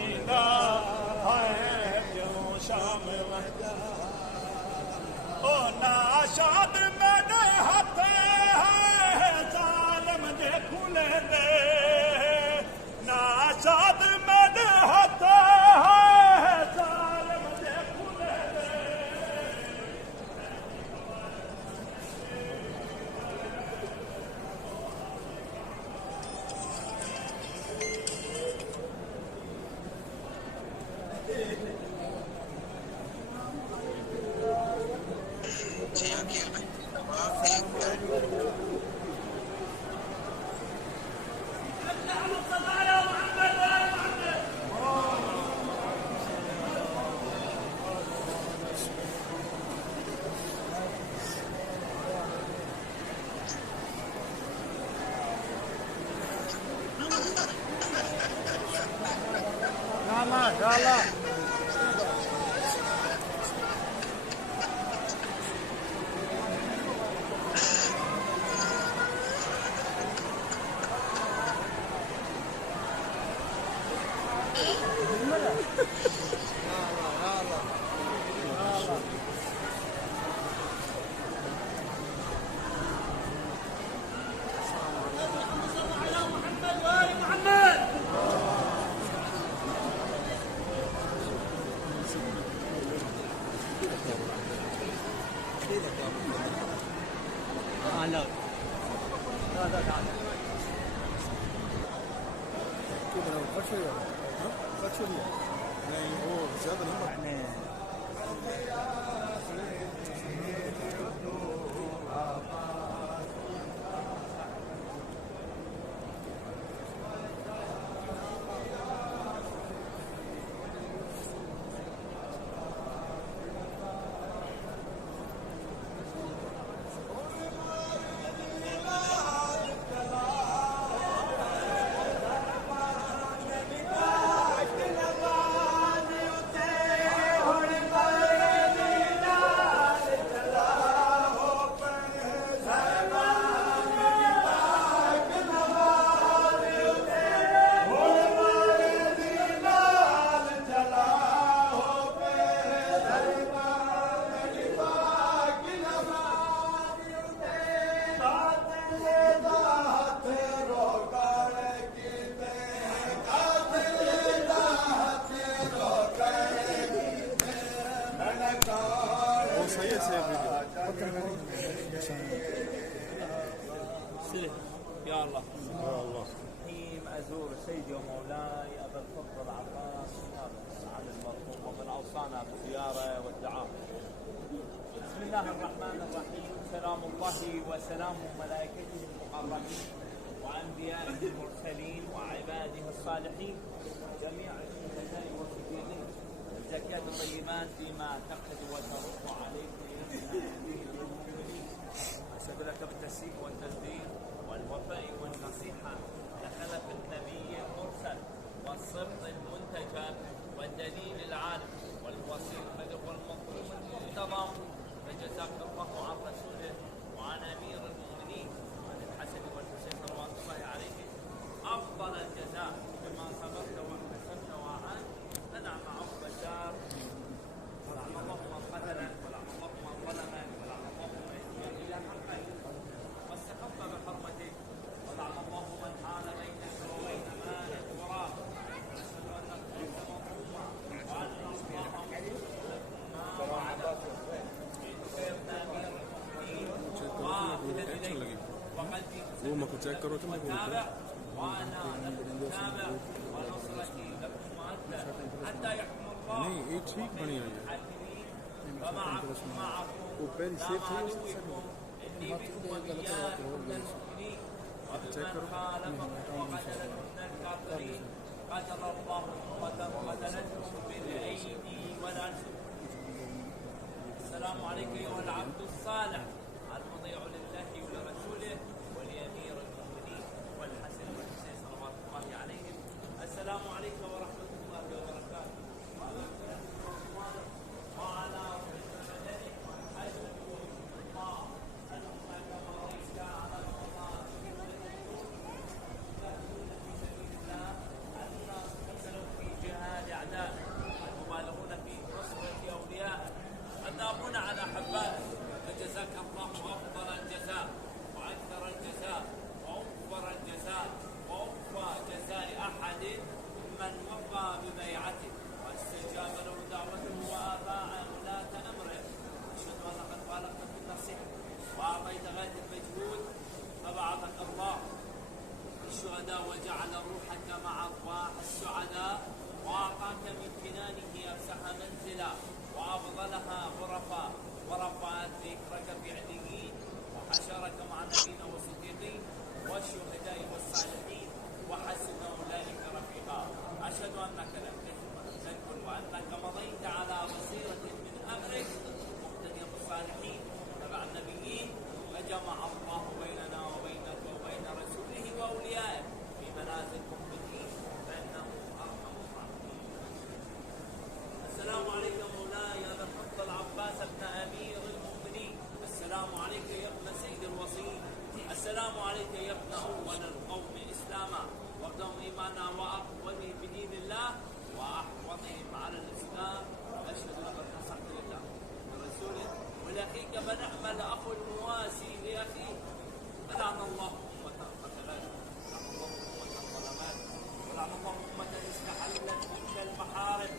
जींदा है क्यों शाम ओ नाशाद मेरे हथ है जालम दे खुले दे नाशाद मेरे हथ है जालम दे खुले दे يا الله حين أزور سيدي ومولاي أبا الفضل العباس على المرحوم ومن أوصانا بالزيارة والدعاء. بسم الله الرحمن الرحيم. سلام الله وسلام ملائكته المقربين وأنبيائه المرسلين وعباده الصالحين جميع الشهداء والصديقين الزكاة الطيبات فيما تقتدي وترد عليكم المؤمنين سبيل التسليم والتسديد والوفاء والنصيحة لخلف النبي المرسل والصدق المنتجب والدليل العالم والوصير والمظلوم المنتظم فجزاك الله عن رسوله وعن أمير المؤمنين عن الحسن والحسين صلوات الله عليهم أفضل الجزاء بما صبرت واحتسبت وأعان أنعم عقب الدار ولعن الله من قتلك ولعن الله من ظلمك ولعن الله من يهدي إلى حقك واستخف بحرمتك ولعن الله من حال بينك وبين مالك وراك ونشهد أنك كنت مظلوما وأن الله ما وعدك سيدنا أمير المؤمنين وقلبي وتابع وأنا لكم تابع ونصرتي لكم مؤدة حتى يحكم الله الحاكمين ومعكم لا إني بكم وإياكم المؤمنين وبمن خالفكم وقتلكم من الكافرين قتل الله قتلتهم بالأيدي والألسن. السلام عليك أيها العبد الصالح المطيع لله ولرسوله ولأمير المؤمنين والحسن والحسين صلوات الله عليهم. السلام عليكم ورحمة الله وبركاته. وعلى بدنك أجل الله أنك مريت على الفضاء في سبيل الله الناس قتلوا في جهاد الشهداء وجعل روحك مع أرواح السعداء وأعطاك من جنانه أفسح منزلا وأفضلها غرفا ورفعت ذكرك في عليين وحشرك مع النبيين والصديقين والشهداء والصالحين وحسن أولئك رفيقا. أشهد أنك لم تكن وأنك مضيت على بصيرة من أمرك مقتديا بالصالحين وتبع النبيين فجمع الله بيننا وبينك وبين رسوله وأوليائه في منازل المؤمنين فإنه أرحم الراحمين. السلام عليك مولاي أبا الفضل العباس بن أمير المؤمنين. السلام عليك يا ابن سيد الوصيين. السلام عليك يا ابن أول القوم إسلاما وابدهم إيمانا وأقومهم بدين الله وأحفظهم على الإسلام. أشهد لقد نصحت لله ورسوله ولأخيك فنعم الأخ المواسي لأخيه. فلعن الله أمة القتلات ولعن الله أمة الظلمات ولعن الله أمة استحلت تلك المحارم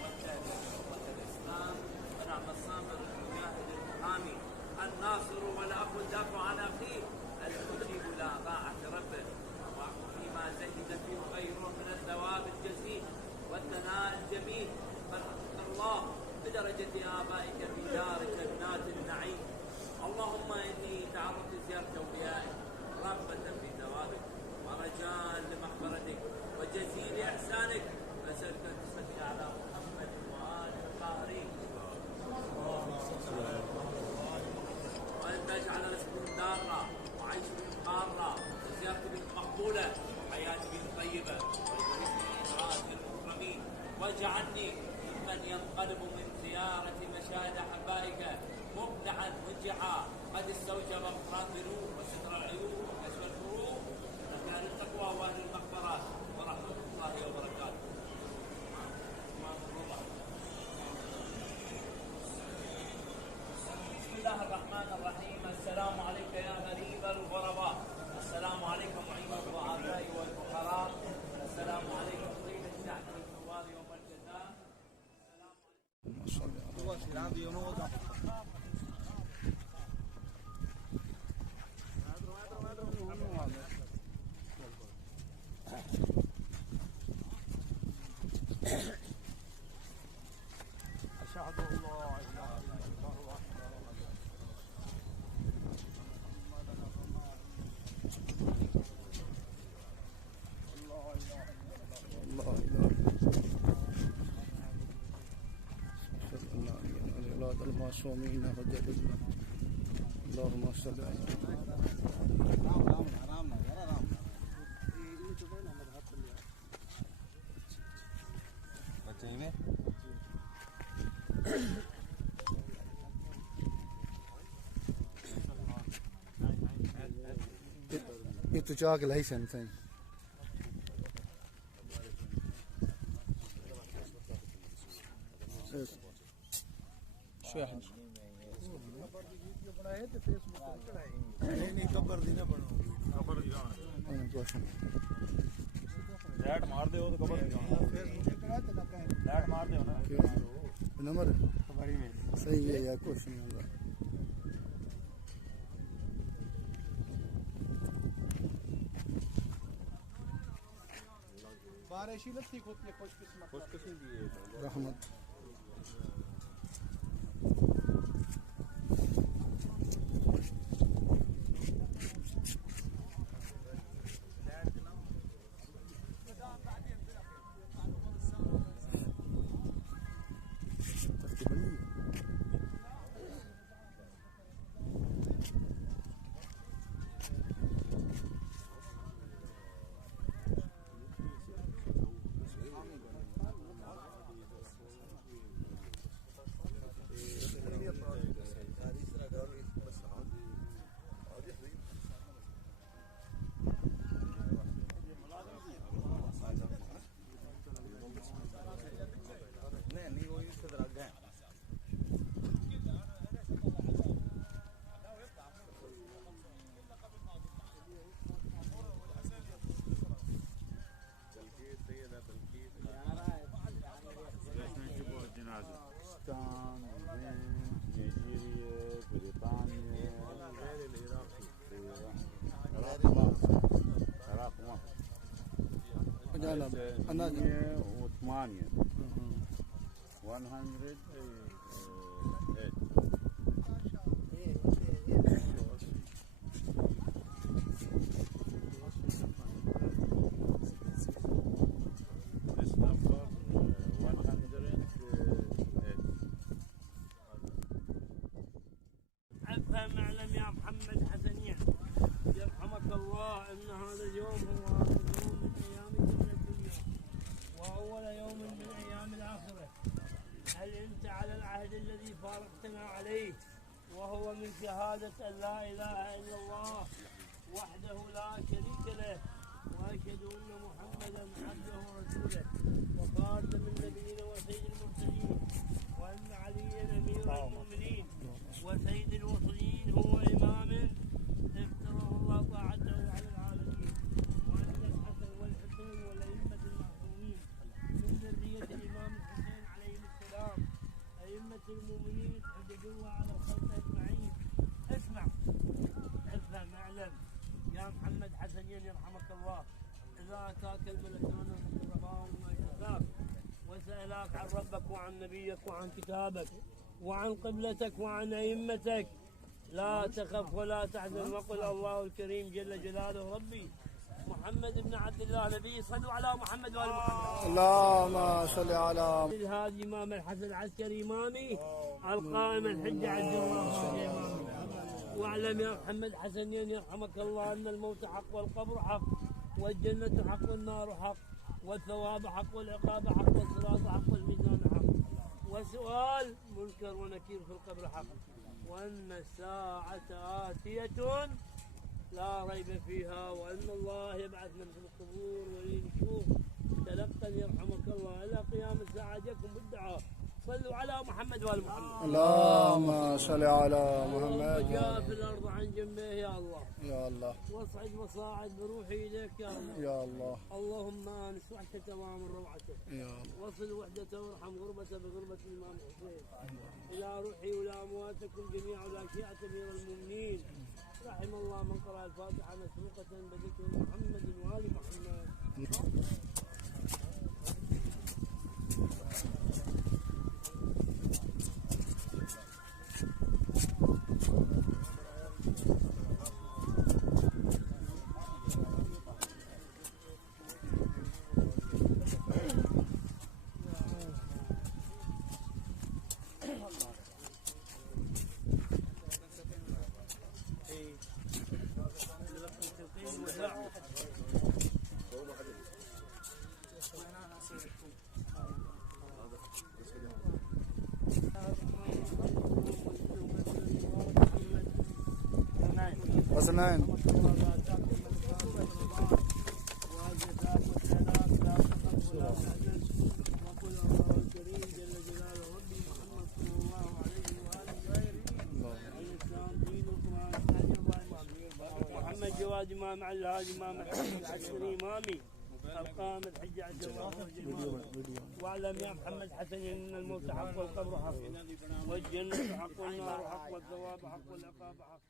وانتهكت حرمة الإسلام. فنعم الصابر المجاهد المحامي الناصر والأخ الدافع عن أخيه المجيب إلى طاعة ربه فيما زهد فيه غيره من الثواب الجزيل والثناء الجميل. فالحق الله بدرجة آبائك في دار جنات النعيم. اللهم إني تعرضت زيارة أوليائك رغبة في ثوابك ورجاء لمغفرتك وجزيل إحسانك فأسألك أن تصلي على محمد وآله الطاهرين وأن تجعل رزقهم دارا وعيشهم قارا وزيارتهم مقبولة وحياتهم طيبة وإكرام المكرمين واجعلني ممن ينقلب من زيارة مشاهد أحبائك مبدعا منجحا قد استوجب غفران الذنوب وستر العيوب وكشف الكروب وكان التقوى وأهل المغفرات ورحمة الله وبركاته. بسم الله الرحمن الرحيم. السلام عليك يا غريب الغرباء. السلام عليكم معين الضعفاء والفقراء. السلام عليكم طيب الشعب والثوار يوم الجزاء. أشهد أن لا إله إلا الله وحده لا شريك له المعصومين وجددنا اللهم صل على ये तो चाक लाइसेंस है नहीं खबर दी ना बनो खबर दी लैट मार दे तो खबर लैट मार दे ना नंबर सही है यार कुछ नहीं होगा बारिश ही लस्सी होती है खुशकिस्मत रहमत أنا 108 108 This number 108. افهم اعلم يا محمد حسنين يرحمك الله ان هذا اليوم هو اخر يوم من ايام الدنيا واول يوم من ايام الاخره. هل انت على العهد الذي فارقتنا عليه وهو من شهاده ان لا اله الا الله وحده لا شريك له واشهد ان محمدا عبده ورسوله وخاتم النبيين وسيد المرسلين وان عليا امير المؤمنين وسيد الوصيين هو إمام افترض الله طاعته على العالمين وأن الحسن والحسين والأئمة المعصومين من ذرية الإمام الحسين عليه السلام أئمة المؤمنين حججوها على الخلق أجمعين. اسمع افهم اعلم يا محمد حسنين يرحمك الله إذا أتاك الملكان المقربان وأجلساك وسألاك عن ربك وعن نبيك وعن كتابك وعن قبلتك وعن أئمتك لا تخف ولا تحزن وقل الله الكريم جل جلاله ربي محمد بن عبد الله نبي صلوا على محمد وآل محمد. اللهم صل على الهادي إمام الحسن العسكري إمامي القائم الحجة عز الله إمامي. واعلم يا محمد حسنين يرحمك الله أن الموت حق والقبر حق والجنة حق والنار حق والثواب حق والعقاب حق والصراط حق والميزان حق وسؤال منكر ونكير في القبر حق وأن الساعة آتية لا ريب فيها وأن الله يبعث من في القبور وينشوف تلقا يرحمك الله إلى قيام الساعة جاكم بالدعاء صلوا على محمد وآل محمد. اللهم صل على محمد. جاء في الأرض عن جنبه يا الله يا الله واصعد مصاعد بروحي إليك يا الله. يا الله اللهم أنس وحشة وامن روعته يا الله. وصل وحدته وارحم غربته بغربة الإمام الحسين إلى روحي وإلى أمواتكم جميعا وإلى شيعة أمير المؤمنين. رحم الله من قرأ الفاتحة مسروقة بذكر محمد وآل محمد. حسنين محمد جواد إمام علي الهادي إمام الحسن العسكري إمامي القائم الحجة عز الله. واعلم يا محمد حسن ان الموت حق والقبر حق والجنة حق والنار حق والثواب حق والعقاب حق.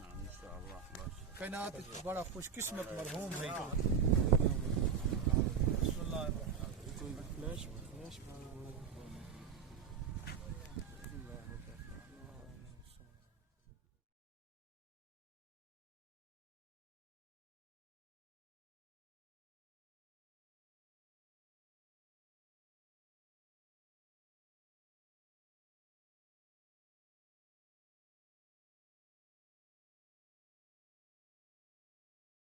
نعم ان شاء الله. कायनात बड़ा खुशकिस्मत मरहूम है। बसमिल्लाह